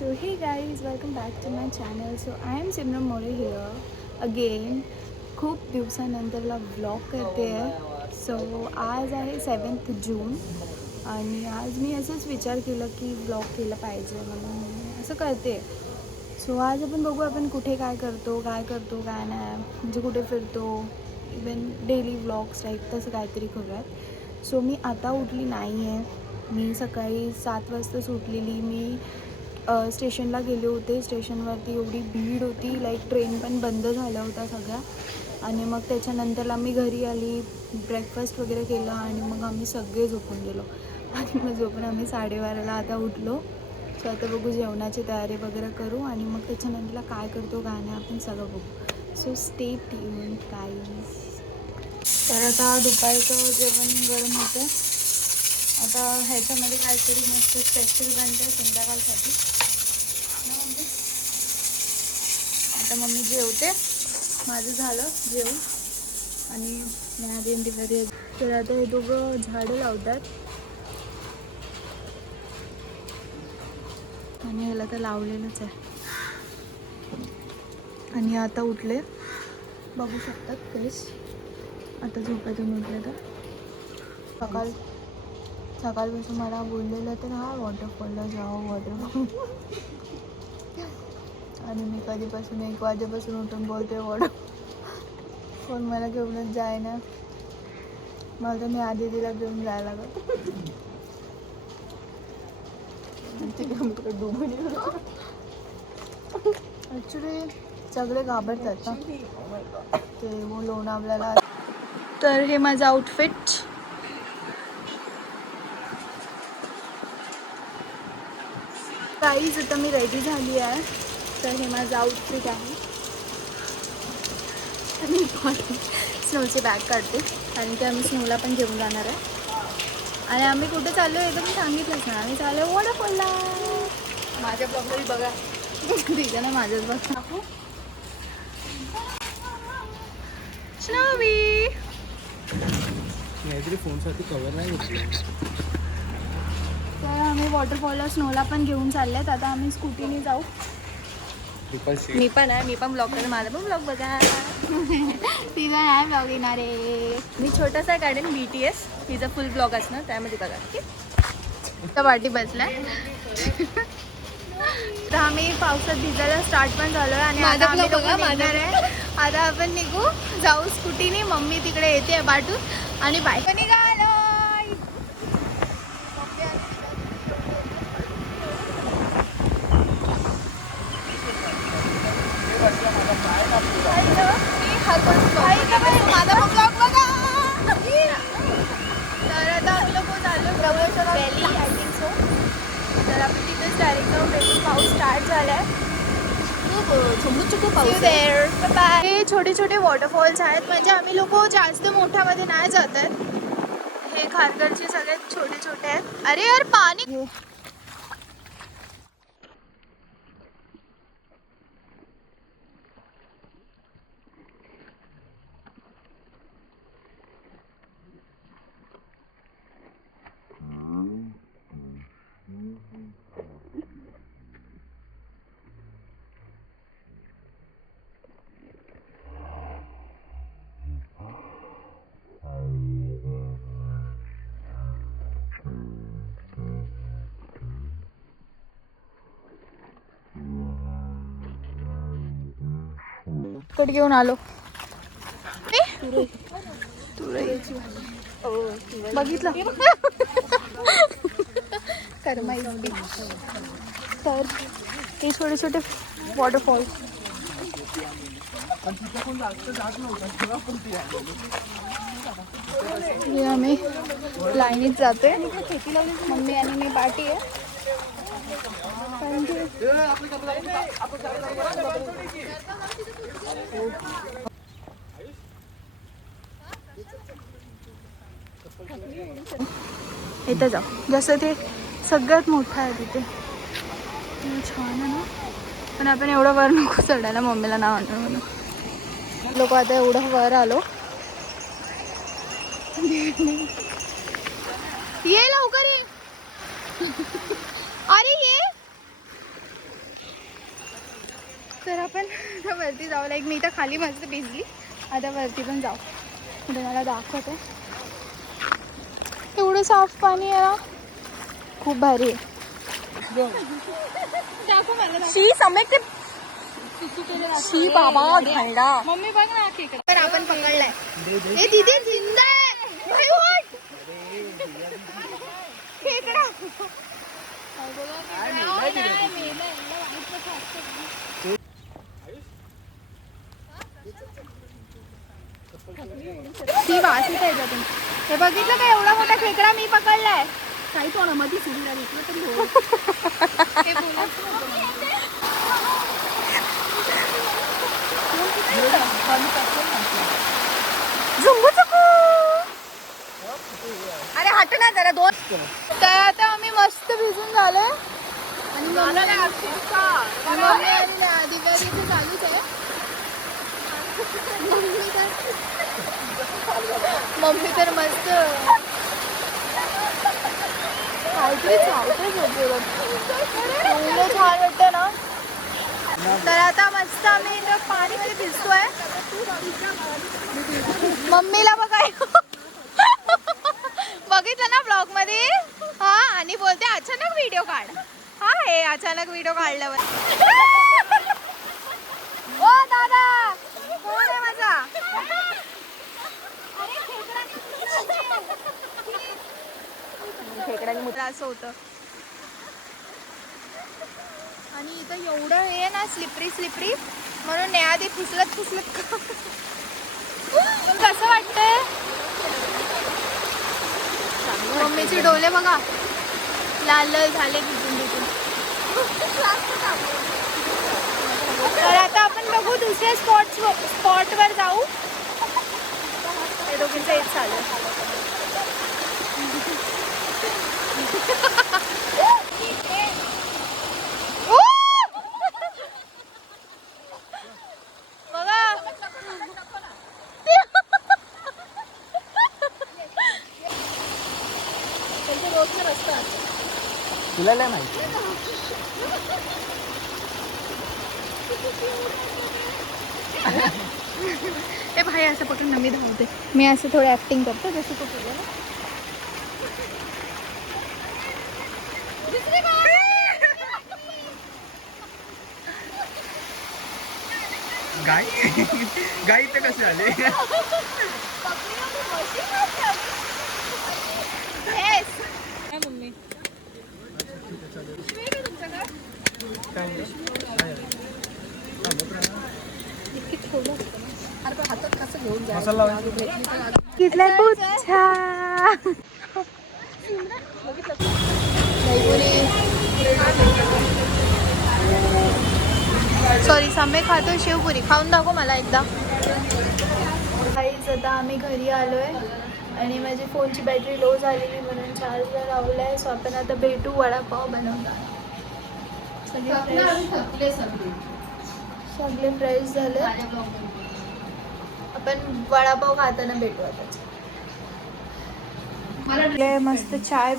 So hey guys, welcome back to my channel. So I am Simran More here again. खूप दिवसानंतरला vlog करते आहे. So आज आहे 7 जून आणि आज मी असंच विचार केला की व्लॉग केलं पाहिजे म्हणून असं करते. सो आज आपण बघू आपण कुठे काय करतो काय नाही, म्हणजे कुठे फिरतो, इवन डेली व्लॉग्स टाईप तसं काहीतरी करूयात. सो मी आता उठली नाही आहे. मी सकाळी 7 वाजताच उठलेली. मी स्टेशनला गेले होते. स्टेशनवरती एवढी भीड होती, लाईक ट्रेन पण बंद झाल्या होत्या सगळ्या. आणि मग त्याच्यानंतर आम्ही घरी आली, ब्रेकफास्ट वगैरे केलं आणि मग आम्ही सगळे झोपून गेलो. आणि मग झोपून आम्ही 12:30ला आता उठलो. सो आता बघू, जेवणाची तयारी वगैरे करू आणि मग त्याच्यानंतरला काय करतो काय नाही आपण सगळं बघू. So stay tuned guys. तर आता दुपारचं जेवण गरम होतं. आता ह्याच्यामध्ये काहीतरी मस्त स्पेशल बनतं संध्याकाळसाठी. आता मम्मी जेवते, माझं झालं जेवण आणि माझ्या दिवाळी. तर आता हे दोघं झाडं लावतात आणि ह्याला तर लावलेलंच आहे. आणि आता उठले, बघू शकतात तेच. आता झोपेतून उठले तर सकाळपासून मला बोललेलं तर हा वॉटरफॉलला जाऊ वॉटरफॉल. आणि मी कधीपासून 1 वाजेपासून उठून बोलते वॉटरफॉल मला घेऊनच जाय ना. मला तर मी आधी तिला घेऊन जायला लागत. ॲक्च्युली सगळे घाबरतात ना ते लोणावळ्याला. तर हे माझं आउटफिट. गाईज आता मी रेडी झाली आहे. तर हे माझं आउटफिट आहे. आणि स्नोची बॅग काढते कारण की आम्ही स्नोला पण घेऊन जाणार आहे. आणि आम्ही कुठे चाललो आहे तर मी सांगितलंच ना, आम्ही चाललो वॉटरफॉलला. माझ्या ब्लॉगमध्ये बघा. तिघं नाही, माझ्याच बघ. स्नोवी फोनसाठी कवर नाही घेतली. तर आम्ही वॉटरफॉलला स्नोला पण घेऊन चालले आहेत. आता आम्ही स्कूटीने जाऊ. मी पण आहे, मी पण ब्लॉग करते, माझा पण ब्लॉग बघा. तिचा नाही ब्लॉग येणार आहे. मी छोटासा काढेन BTS, तिचा फुल ब्लॉग असणार त्यामध्ये बघा. त्या पार्टी बसलाय. तर आम्ही पावसात भिजायला स्टार्ट पण झालो आहे आणि आता आम्ही लोक निघणार आहे. आता आपण निघू, जाऊ स्कूटीने. मम्मी तिकडे येते बाटून आणि बाईक निघालो. माझा ब्लॉग बघा. तर आता आम्ही लोक चाललो promotion valley, I think so. तर आपण तिथेच डायरेक्ट जाऊन भेटू. पाऊस स्टार्ट झालाय. हे छोटे छोटे वॉटरफॉल्स आहेत, म्हणजे आम्ही लोक जास्त मोठ्यामध्ये नाही जात आहेत. हे खारघरचे सगळ्यात छोटे छोटे आहेत. अरे यार पाणी. कट घेऊन आलो. बघितलं कर्मा. तर हे छोटे छोटे वॉटरफॉल. हे आम्ही लाईनीत जाते. मम्मी आणि मी पार्टी आहे. इथं जाऊ, जसं ते सगळ्यात मोठं आहे तिथे. छान आहे ना. पण आपण एवढं वर नको चढायला, मम्मीला नाव आणलं म्हणून. लोक आता एवढं वर आलो. ये लवकर ये. अरे ये तर आपण आता वरती जाऊ. लाईक मी तर खाली मस्त भिजली, आता वरती पण जाऊ. तुम्हाला दाखवते. एवढं साफ पाणी आहे ना, खूप भारी आहे. शी बाबा घालडा. मम्मी बघ ना खेकडा पण आपण पकडलाय. ए दीदी जिंदा आहे. भाई उठ. खेकडा. ती वास येते याच्यातून. हे बघितलं का, एवढा मोठा खेकडा मी पकडलाय. काही तोंडामध्ये सुरीला घेतलं तरी हो. हे बोलत अरे हट ना जरा दोन. तर आता आम्ही मस्त भिजून झाले आणि मम्मी आणि दिव्या तिथे चालूच आहे. मम्मी तर मस्त काहीतरी चालतच होते बघ. एवढं छान वाटतं ना. तर आता मस्त आम्ही इथं पाणीमध्ये भिजतोय. मम्मीला बघाय बघितलं ना ब्लॉग मध्ये. हा आणि बोलते अचानक व्हिडिओ काढ. हा हे अचानक व्हिडिओ काढल्यावर. ओ दादा कोण आहे माझा. खेकड्याने मुत. असं होतं. आणि इथं एवढं हे ना स्लिपरी म्हणून आधी फिसलत पण कसं वाटतंय. मम्मीचे डोले बघा लाल झाले भिजून. तर आता आपण बघू दुसऱ्या स्पॉटवर जाऊ. हे दोघींचं हेच चालू आहे. तुला नाही माहिती. ए भाई असं पकडून मी धावते. मी असं थोडं ऍक्टिंग करतो जसं तू केलं ना. गाई ते कसे आले. मम्मी हातात कसं घेऊन घेतलाय पुच्छा. सॉरी सम्य खातो शेवपुरी. खाऊन दाखव मला एकदा. काहीच आता आम्ही घरी आलोय आणि माझी फोनची बॅटरी लो झालेली म्हणून चार्जर लावलाय. सो आपण आता भेटू वडापाव बनवणार. सगळे फ्रेश झाले. आपण वडापाव खाताना भेटू आता. मस्त चाय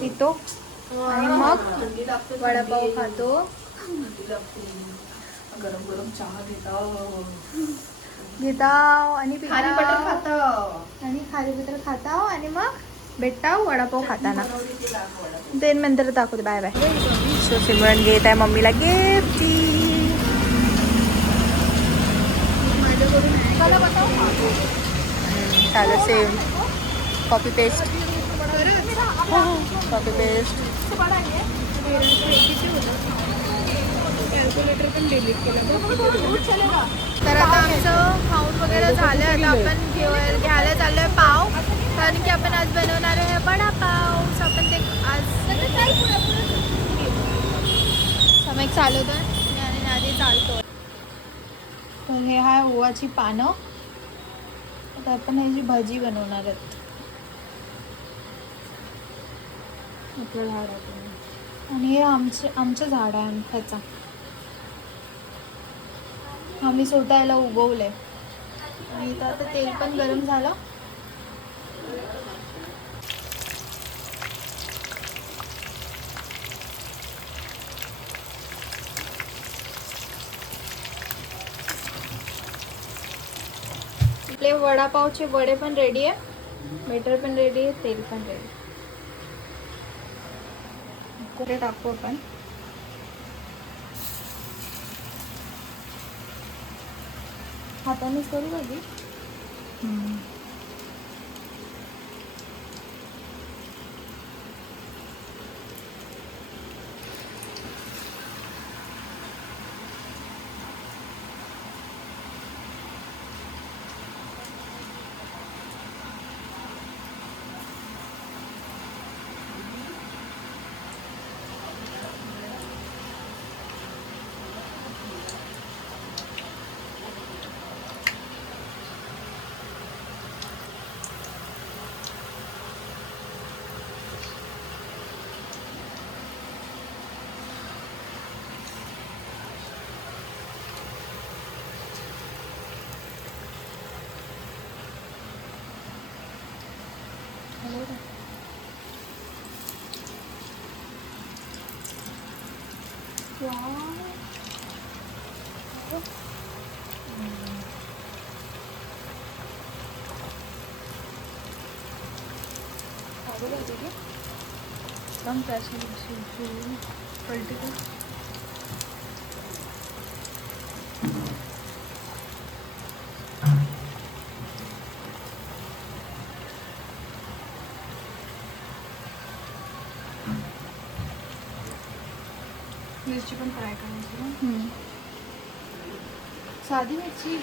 पितो आणि मग वडापाव खातो. गरम गरम चहा घेताव आणि खारी बटर खाताव आणि खारी बटर खाताव आणि मग भेटताव वडापाव खाताना. ते नंतर दाखवते. Bye bye. सो सिमरन घेत आहे मम्मीला गिफ्ट. चालेल सेम कॉपी पेस्ट. तर आता आमचं खाऊन वगैरे झालं. आता आपण घ्यायला चाललोय पाव, कारण की आपण आज बनवणार आहे वडापाव. सो आपण ते आज सम्यक चालवतोय आणि आधी चालतो. तर हे आहे ओवाची पानं. आता आपण ह्याची भाजी बनवणार आहेत. आपलं झाड आहे आणि हे आमचं झाड आहे आंब्याचा. आम्ही स्वतः याला उगवलंय. आणि इथं आता तेल पण गरम झालं. आपले वडापावचे वडे पण रेडी आहे, बेटर पण रेडी आहे, तेल पण रेडी. कुठे टाकू आपण? हातानेच करू कधी. कम पैसे पलटी कर. मिरची पण फ्राय करायची ना. साधी मिरची.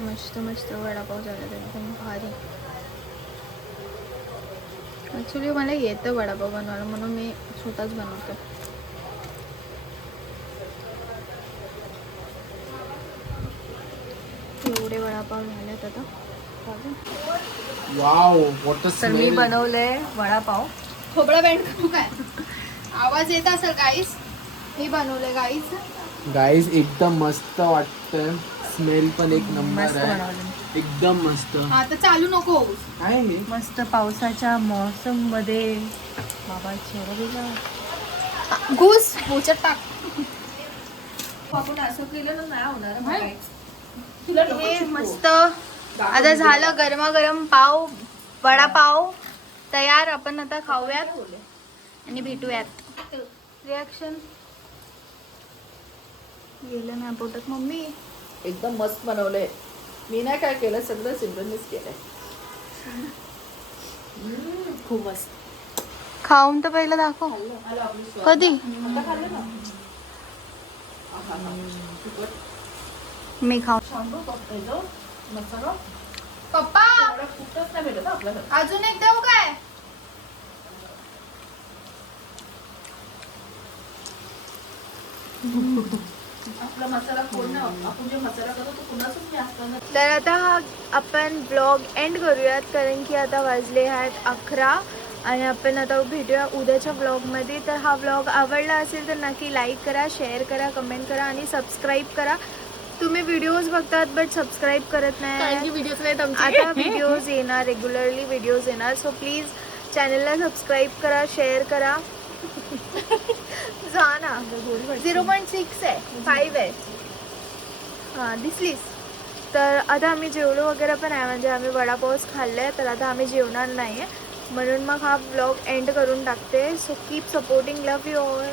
मस्त मस्त वडापाव झाला एकदम भारी. ॲक्च्युली मला येतं वडापाव बनवायला, म्हणून मी स्वतःच बनवते. एवढे वडापाव झालेत आता. वाव व्हॉट अ तर मी बनवले वडापाव. खोबरा बँड करू काय? आवाज येत असेल गाईस. मी बनवले गाईस. गाईज एकदम मस्त वाटतंय. स्मेल पण एक नंबर मस्त आहे, बनवले. एकदम मस्त. आता चालू नको. काय हे? मस्त पावसाच्या मौसम मध्ये बाबा चेहरा घुस पोचट टाक. आपण असं केलं ना नाही होणार नाही. हे हे मस्त आता झालं. गरमागरम पाव वडापाव तयार. आपण आता खाऊयात आणि भेटूयात. रिॲक्शन गेलं नाही पोटात. मम्मी एकदम मस्त बनवलंय. मी नाही काय केलं, सगळं सिमरननेच केलंय. खूप मस्त. खाऊन तर पहिलं दाखव. कधी मी खाऊन. पप्पा अजून एक देऊ काय? आपला मसाला कोण नाही, आपण जे मसाला करतो तो कुणाचाच नाही असताना. तर आता आपण ब्लॉग एंड करूयात, कारण की आता वाजले आहेत 11 आणि आपण आता भेटूया उद्याच्या ब्लॉगमध्ये. तर हा ब्लॉग आवडला असेल तर नक्की लाईक करा, शेअर करा, कमेंट करा आणि सबस्क्राईब करा. तुम्ही व्हिडिओज बघतात बट सबस्क्राईब करत नाही. व्हिडिओज नाही आता व्हिडिओज येणार, रेग्युलरली व्हिडिओज येणार. सो प्लीज चॅनलला सबस्क्राईब करा, शेअर करा. जा ना. 0.6 आहे, 5 आहे. हां दिसलीस. तर आता आम्ही जेवलो वगैरे पण आहे, म्हणजे आम्ही वडापावच खाल्ले आहे. तर आता आम्ही जेवणार नाही आहे, म्हणून मग हा ब्लॉग एंड करून टाकते. So keep supporting. Love you all.